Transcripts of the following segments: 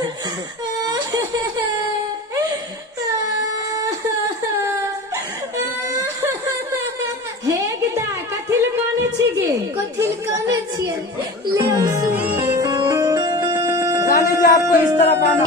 हे गदा कथिल काने छी गे कथिल काने छिए ले सुन रानी जी आपको इस तरह पाना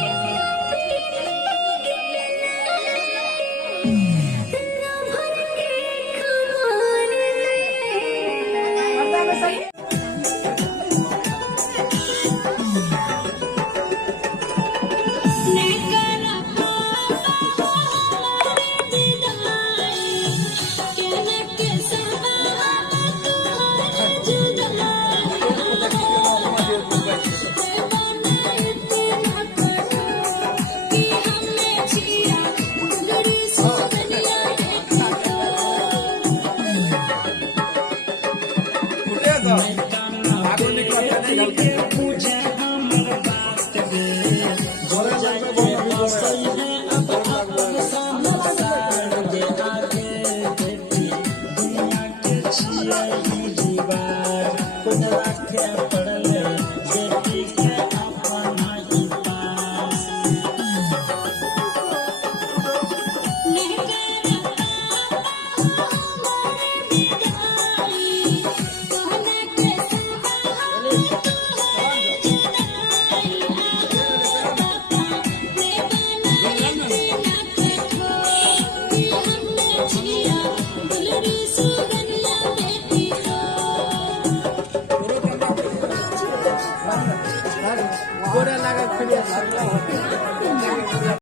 गोरा लगा